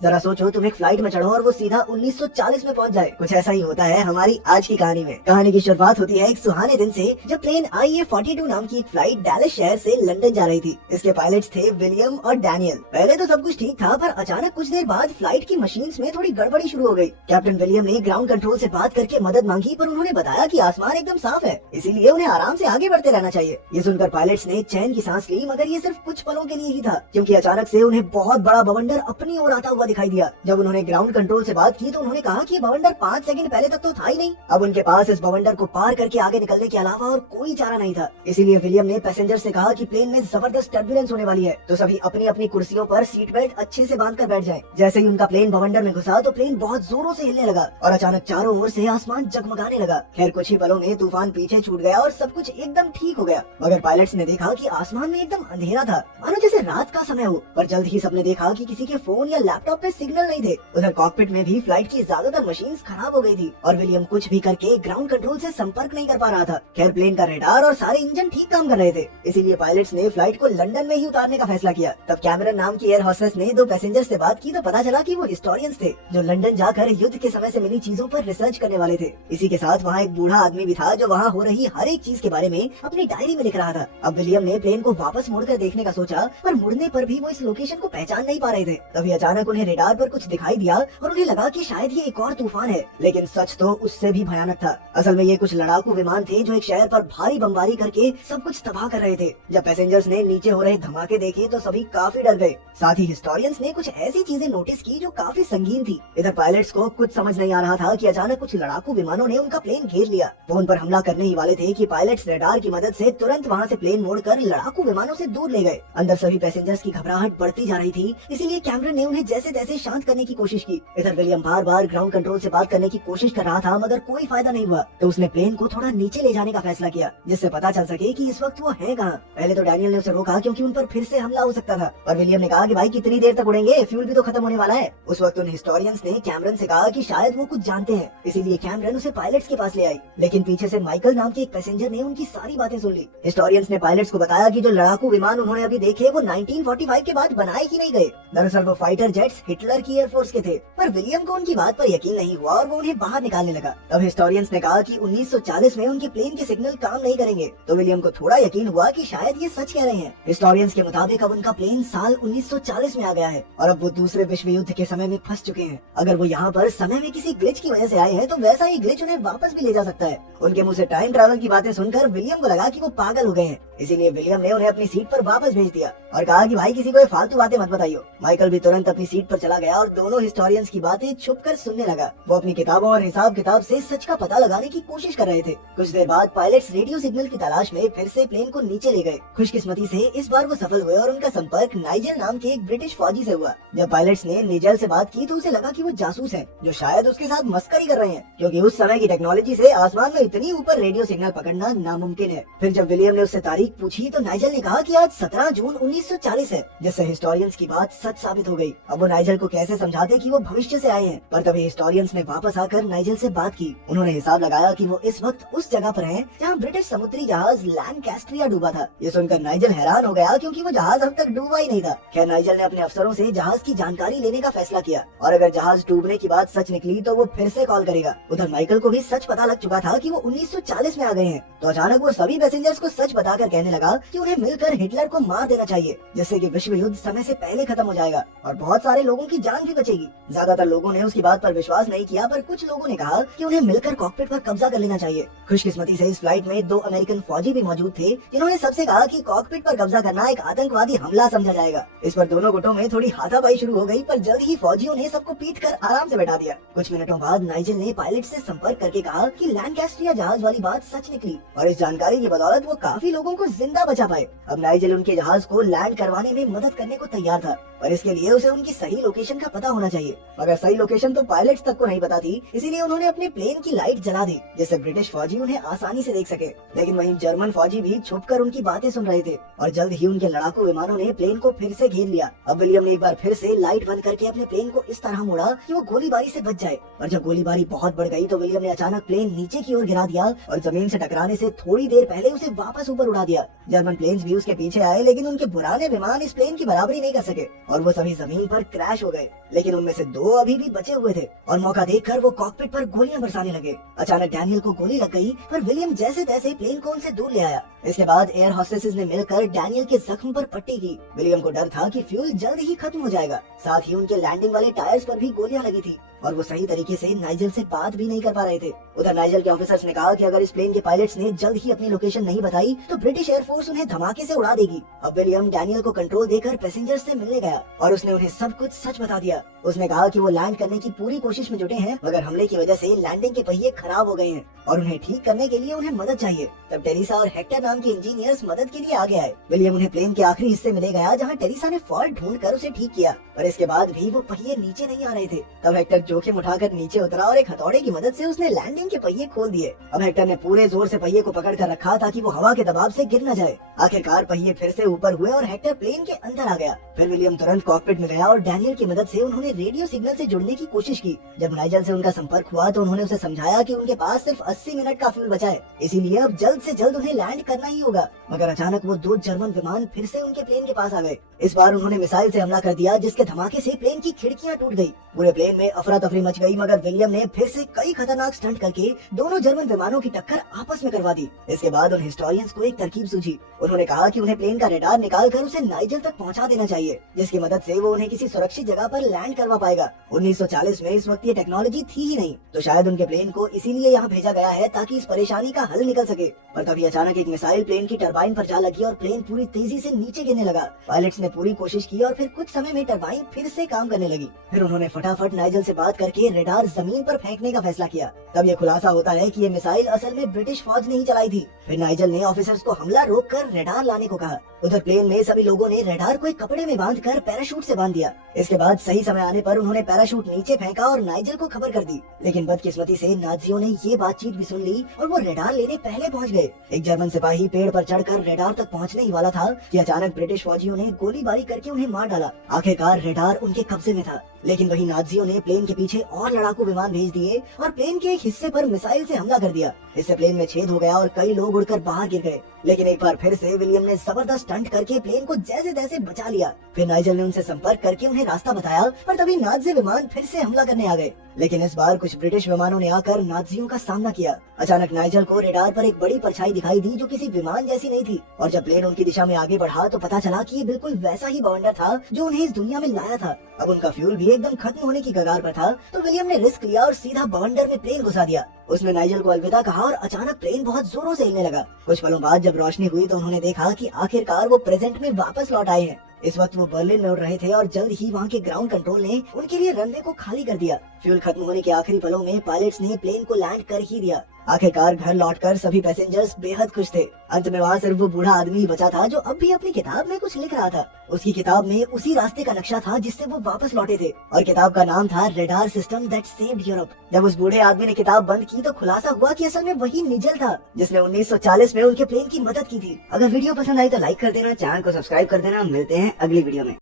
जरा सोचो तुम एक फ्लाइट में चढ़ो और वो सीधा 1940 में पहुंच जाए। कुछ ऐसा ही होता है हमारी आज की कहानी में। कहानी की शुरुआत होती है एक सुहाने दिन से जब प्लेन IA-42 नाम की एक फ्लाइट डैलस शहर से लंदन जा रही थी। इसके पायलट्स थे विलियम और डैनियल। पहले तो सब कुछ ठीक था, पर अचानक कुछ देर बाद फ्लाइट की मशीन्स में थोड़ी गड़बड़ी शुरू हो गई। कैप्टन विलियम ने ग्राउंड कंट्रोल से बात करके मदद मांगी, पर उन्होंने बताया कि आसमान एकदम साफ है, इसीलिए उन्हें आराम से आगे बढ़ते रहना चाहिए। ये सुनकर पायलट्स ने चैन की सांस ली, मगर ये सिर्फ कुछ पलों के लिए ही था, क्योंकि अचानक से उन्हें बहुत बड़ा बवंडर अपनी ओर आता हुआ दिखाई दिया। जब उन्होंने ग्राउंड कंट्रोल से बात की तो उन्होंने कहा कि ये बवंडर 5 सेकंड पहले तक तो था ही नहीं। अब उनके पास इस बवंडर को पार करके आगे निकलने के अलावा और कोई चारा नहीं था। इसीलिए विलियम ने पैसेंजर से कहा कि प्लेन में जबरदस्त टर्बुलेंस होने वाली है, तो सभी अपनी अपनी कुर्सियों पर सीट बेल्ट अच्छे से बांध कर बैठ जाएं। जैसे ही उनका प्लेन बवंडर में घुसा तो प्लेन बहुत जोरों से हिलने लगा और अचानक चारों ओर से आसमान जगमगाने लगा। खैर कुछ ही पलों में तूफान पीछे छूट गया और सब कुछ एकदम ठीक हो गया। मगर पायलट्स ने देखा कि आसमान में एकदम अंधेरा था, मानो जैसे रात का समय हो। पर जल्द ही सबने देखा कि किसी के फोन या लैपटॉप पे सिग्नल नहीं थे। उधर कॉकपिट में भी फ्लाइट की ज्यादातर मशीन्स खराब हो गई थी और विलियम कुछ भी करके ग्राउंड कंट्रोल से संपर्क नहीं कर पा रहा था। खैर प्लेन का रेडार और सारे इंजन ठीक काम कर रहे थे, इसीलिए पायलट्स ने फ्लाइट को लंदन में ही उतारने का फैसला किया। तब कैमरन नाम की एयर होस्टेस ने 2 पैसेंजर से बात की तो पता चला कि वो हिस्टोरियंस थे जो लंदन जाकर युद्ध के समय से मिली चीजों पर रिसर्च करने वाले थे। इसी के साथ वहाँ एक बूढ़ा आदमी भी था जो वहाँ हो रही हर एक चीज के बारे में अपनी डायरी में लिख रहा था। अब विलियम ने प्लेन को वापस मुड़कर देखने का सोचा, पर मुड़ने पर भी वो इस लोकेशन को पहचान नहीं पा रहे थे। तभी अचानक उन्हें रेडार पर कुछ दिखाई दिया और उन्हें लगा कि शायद ये एक और तूफान है, लेकिन सच तो उससे भी भयानक था। असल में ये कुछ लड़ाकू विमान थे जो एक शहर पर भारी बमबारी करके सब कुछ तबाह कर रहे थे। जब पैसेंजर्स ने नीचे हो रहे धमाके देखे तो सभी काफी डर गए। साथ ही हिस्टोरियंस ने कुछ ऐसी चीजें नोटिस की जो काफी संगीन थी। इधर पायलट्स को कुछ समझ नहीं आ रहा था कि अचानक कुछ लड़ाकू विमानों ने उनका प्लेन घेर लिया। फोन पर हमला करने ही वाले थे कि पायलट्स रेडार की मदद से तुरंत वहाँ से प्लेन मोड़कर लड़ाकू विमानों से दूर ले गए। अंदर सभी पैसेंजर्स की घबराहट बढ़ती जा रही थी, इसीलिए कैमरन ने उन्हें जैसे तैसे शांत करने की कोशिश की। इधर विलियम बार बार ग्राउंड कंट्रोल से बात करने की कोशिश कर रहा था, मगर कोई फायदा नहीं हुआ। तो उसने प्लेन को थोड़ा नीचे ले जाने का फैसला किया, जिससे पता चल सके कि इस वक्त वो है कहाँ। पहले तो डैनियल ने उसे रोका, क्योंकि उन पर फिर से हमला हो सकता था। और विलियम ने कहा कि भाई कितनी देर तक उड़ेंगे, फ्यूल भी तो खत्म होने वाला है। उस वक्त उन हिस्टोरियंस ने कैमरन से कहा कि शायद वो कुछ जानते हैं, इसीलिए कैमरन उसे पायलट्स के पास ले आई। लेकिन पीछे से माइकल नाम के एक पैसेंजर ने उनकी सारी बातें सुन ली। हिस्टोरियंस ने पायलट्स को बताया कि जो लड़ाकू विमान उन्होंने अभी देखे वो 1945 के बाद बनाए ही नहीं गए। दरअसल वो फाइटर जेट्स हिटलर की एयरफोर्स के थे। पर विलियम को उनकी बात पर यकीन नहीं हुआ और वो उन्हें बाहर निकालने लगा। तब हिस्टोरियंस ने कहा कि 1940 में उनके प्लेन के सिग्नल काम नहीं करेंगे। तो विलियम को थोड़ा यकीन हुआ कि शायद ये सच कह रहे हैं। हिस्टोरियंस के मुताबिक अब उनका प्लेन साल 1940 में आ गया है और अब वो दूसरे विश्व युद्ध के समय में फंस चुके हैं। अगर वो यहाँ पर समय में किसी ग्लिच की वजह से आए हैं तो वैसा ही ग्लिच उन्हें वापस भी ले जा सकता है। उनके मुंह से टाइम ट्रैवल की बातें सुनकर विलियम को लगा कि वो पागल हो गए हैं, इसीलिए विलियम ने उन्हें अपनी सीट पर वापस भेज दिया और कहा कि भाई किसी को ये फालतू बातें मत बताइयो। माइकल भी तुरंत अपनी सीट पर चला गया और दोनों हिस्टोरियंस की बातें छुपकर सुनने लगा। वो अपनी किताबों और हिसाब किताब से सच का पता लगाने की कोशिश कर रहे थे। कुछ देर बाद पायलट्स रेडियो सिग्नल की तलाश में फिर से प्लेन को नीचे ले गए। खुशकिस्मती से इस बार वो सफल हुए और उनका संपर्क नाइजल नाम के एक ब्रिटिश फौजी से हुआ। जब पायलट्स ने निजल से बात की तो उसे लगा कि वो जासूस हैं, जो शायद उसके साथ मस्करी कर रहे हैं, क्योंकि उस समय की टेक्नोलॉजी से आसमान में इतनी ऊपर रेडियो सिग्नल पकड़ना नामुमकिन है। फिर जब विलियम ने उससे तारीख पूछी तो नाइजल ने कहा कि आज 17 जून 1940 है, जिससे हिस्टोरियंस की बात सच साबित हो गई। अब वो नाइजल को कैसे समझाते कि वो भविष्य से आए हैं। पर तभी हिस्टोरियंस ने वापस आकर नाइजल से बात की। उन्होंने हिसाब लगाया कि वो इस वक्त उस जगह पर हैं जहां ब्रिटिश समुद्री जहाज लैंकास्ट्रिया डूबा था। ये सुनकर नाइजल हैरान हो गया, क्योंकि वो जहाज अब तक डूबा ही नहीं था। खैर नाइजल ने अपने अफसरों से जहाज की जानकारी लेने का फैसला किया और अगर जहाज डूबने की बात सच निकली तो वो फिर से कॉल करेगा। उधर माइकल को भी सच पता लग चुका था कि वो 1940 में आ गए हैं। तो अचानक वो सभी पैसेंजर्स को सच बताकर कहने लगा कि उन्हें मिलकर हिटलर को मार देना चाहिए, जिससे कि विश्व युद्ध समय से पहले खत्म हो जाएगा और बहुत सारे लोगों की जान भी बचेगी। ज्यादातर लोगों ने उसकी बात पर विश्वास नहीं किया, पर कुछ लोगों ने कहा कि उन्हें मिलकर कॉकपिट पर कब्जा कर लेना चाहिए। खुशकिस्मती से इस फ्लाइट में 2 अमेरिकन फौजी भी मौजूद थे, जिन्होंने सबसे कहा कि कॉकपिट पर कब्जा करना एक आतंकवादी हमला समझा जाएगा। इस पर दोनों गुटों में थोड़ी हाथापाई शुरू हो गई, पर जल्द ही फौजियों ने सबको पीट कर आराम से बैठा दिया। कुछ मिनटों बाद नाइजल ने पायलट से संपर्क करके कहा कि लैंकास्ट्रिया जहाज वाली बात सच निकली और इस जानकारी की बदौलत वो काफी लोगों को जिंदा बचा पाए। अब नाइजल उनके जहाज को लैंड करवाने में मदद करने को तैयार था, पर इसके लिए उसे उनकी सही लोकेशन का पता होना चाहिए। मगर सही लोकेशन तो पायलट्स तक को नहीं पता थी, इसीलिए उन्होंने अपने प्लेन की लाइट जला दी, जिससे ब्रिटिश फौजी उन्हें आसानी से देख सके। लेकिन वहीं जर्मन फौजी भी छुपकर उनकी बातें सुन रहे थे और जल्द ही उनके लड़ाकू विमानों ने प्लेन को फिर से घेर लिया। अब विलियम ने एक बार फिर से लाइट बंद करके अपने प्लेन को इस तरह मोड़ा कि वो गोलीबारी से बच जाए। और जब गोलीबारी बहुत बढ़ गई तो विलियम ने अचानक प्लेन नीचे की ओर गिरा दिया और जमीन से टकराने से थोड़ी देर पहले उसे वापस ऊपर उड़ा दिया। दिया। जर्मन प्लेन्स भी उसके पीछे आए, लेकिन उनके पुराने विमान इस प्लेन की बराबरी नहीं कर सके और वो सभी जमीन पर क्रैश हो गए। लेकिन उनमें से 2 अभी भी बचे हुए थे और मौका देखकर वो कॉकपिट पर गोलियां बरसाने लगे। अचानक डैनियल को गोली लग गई, पर विलियम जैसे तैसे प्लेन को उनसे दूर ले आया। इसके बाद एयर हॉस्टेसेस ने मिलकर डैनियल के जख्म पर पट्टी की। विलियम को डर था कि फ्यूल जल्द ही खत्म हो जाएगा। साथ ही उनके लैंडिंग वाले टायर्स पर भी गोलियां लगी थी और वो सही तरीके से नाइजल से बात भी नहीं कर पा रहे थे। उधर नाइजल के ऑफिसर्स ने कहा कि अगर इस प्लेन के पायलट्स ने जल्द ही अपनी लोकेशन नहीं बताई तो ब्रिटिश एयरफोर्स उन्हें धमाके से उड़ा देगी। अब विलियम डैनियल को कंट्रोल देकर पैसेंजर्स से मिलने गया और उसने उन्हें सब कुछ सच बता दिया। उसने कहा कि वो लैंड करने की पूरी कोशिश में जुटे हैं, मगर हमले की वजह से लैंडिंग के पहिए खराब हो गए हैं और उन्हें ठीक करने के लिए उन्हें मदद चाहिए। तब टेरिसा और हेक्टर नाम के इंजीनियर्स मदद के लिए आगे आए। विलियम उन्हें प्लेन के आखिरी हिस्से में ले गया जहाँ टेरिसा ने फॉल्ट ढूंढकर उसे ठीक किया, पर इसके बाद भी वो पहिए नीचे नहीं आ रहे थे। तब हेक्टर जोखिम उठाकर नीचे उतरा और एक हथौड़े की मदद से उसने लैंडिंग के पहिए खोल दिए। अब हेक्टर ने पूरे जोर से पहिए को पकड़ कर रखा ताकि वो हवा के दबाव से गिर न जाए। आखिरकार पहिए फिर से ऊपर हुए और हेक्टर प्लेन के अंदर आ गया। फिर विलियम तुरंत कॉकपिट में गया और डैनियल की मदद से उन्होंने रेडियो सिग्नल से जुड़ने की कोशिश की। जब नाइजल से उनका संपर्क हुआ तो उन्होंने उसे समझाया कि उनके पास सिर्फ 80 मिनट का फ्यूल बचा है, इसीलिए अब जल्द से जल्द उन्हें लैंड करना ही होगा। मगर अचानक वो 2 जर्मन विमान फिर से उनके प्लेन के पास आ गए। इस बार उन्होंने मिसाइल से हमला कर दिया, जिसके धमाके से प्लेन की खिड़कियां टूट गई। पूरे प्लेन में अफरा तफरी मच गई, मगर विलियम ने फिर से कई खतरनाक स्टंट करके दोनों जर्मन विमानों की टक्कर आपस में करवा दी। इसके बाद उन हिस्टोरियंस को एक तरकीब सूझी। उन्होंने कहा कि उन्हें प्लेन का रडार निकाल कर उसे नाइजल तक पहुंचा देना चाहिए, जिसकी मदद से वो उन्हें किसी सुरक्षित जगह पर लैंड करवा पाएगा। 1940 में इस वक्त ये टेक्नोलॉजी थी ही नहीं, तो शायद उनके प्लेन को इसीलिए यहाँ भेजा गया है ताकि इस परेशानी का हल निकल सके। पर तभी अचानक एक मिसाइल प्लेन की टरबाइन पर जा लगी और प्लेन पूरी तेजी से नीचे गिरने लगा। पायलट्स ने पूरी कोशिश की और फिर कुछ समय में टरबाइन फिर से काम करने लगी। फिर उन्होंने फटाफट नाइजल से बात करके रडार जमीन पर फेंकने का फैसला किया। तब ये खुलासा होता है कि ये मिसाइल असल में ब्रिटिश फौज ने ही चलाई थी। फिर नाइजल ने ऑफिसर्स को हमला रोककर रडार लाने को कहा। उधर प्लेन में सभी लोगों ने रडार को एक कपड़े में बांधकर पैराशूट से बांध दिया। इसके बाद सही समय आने पर उन्होंने पैराशूट नीचे फेंका और नाइजल को खबर कर दी। लेकिन बदकिस्मती से नाजियों ने ये बातचीत भी सुन ली और वो रडार लेने पहले पहुंच गए। एक जर्मन सिपाही पेड़ पर चढ़कर रडार तक पहुंचने ही वाला था कि अचानक ब्रिटिश फौजियों ने गोलीबारी करके उन्हें मार डाला। आखिरकार रडार उनके कब्जे में था, लेकिन वही नाजियों ने प्लेन के पीछे और लड़ाकू विमान भेज दिए और प्लेन के एक हिस्से पर मिसाइल से हमला कर दिया। इससे प्लेन में छेद हो गया और कई लोग उड़कर बाहर गिर गए। लेकिन एक बार फिर से विलियम ने जबरदस्त स्टंट करके प्लेन को जैसे तैसे बचा लिया। फिर नाइजल ने उनसे संपर्क करके उन्हें रास्ता बताया, पर तभी नाजी विमान फिर से हमला करने आ गए। लेकिन इस बार कुछ ब्रिटिश विमानों ने आकर नाजियों का सामना किया। अचानक नाइजल को रडार पर एक बड़ी परछाई दिखाई दी जो किसी विमान जैसी नहीं थी, और जब प्लेन उनकी दिशा में आगे बढ़ा तो पता चला कि ये बिल्कुल वैसा ही बवंडर था जो उन्हें इस दुनिया में लाया था। अब उनका फ्यूल भी एकदम खत्म होने की कगार पर था, तो विलियम ने रिस्क लिया और सीधा बवंडर में प्लेन घुसा दिया। उसने नाइजल को अलविदा कहा और अचानक प्लेन बहुत जोरों से हिलने लगा। कुछ पलों बाद जब रोशनी हुई तो उन्होंने देखा कि आखिरकार वो प्रेजेंट में वापस लौट आए हैं। इस वक्त वो बर्लिन में उड़ रहे थे और जल्द ही वहाँ के ग्राउंड कंट्रोल ने उनके लिए रनवे को खाली कर दिया। फ्यूल खत्म होने के आखिरी पलों में पायलट्स ने प्लेन को लैंड कर ही दिया। आखिरकार घर लौटकर सभी पैसेंजर्स बेहद खुश थे। अंत में वहाँ सिर्फ वो बूढ़ा आदमी ही बचा था जो अब भी अपनी किताब में कुछ लिख रहा था। उसकी किताब में उसी रास्ते का नक्शा था जिससे वो वापस लौटे थे, और किताब का नाम था radar system that saved Europe. जब उस बूढ़े आदमी ने किताब बंद की तो खुलासा हुआ कि असल में वही निजल था जिसने 1940 में उनके प्लेन की मदद की थी। अगर वीडियो पसंद आई तो लाइक कर देना, चैनल को सब्सक्राइब कर देना। मिलते हैं अगली वीडियो में।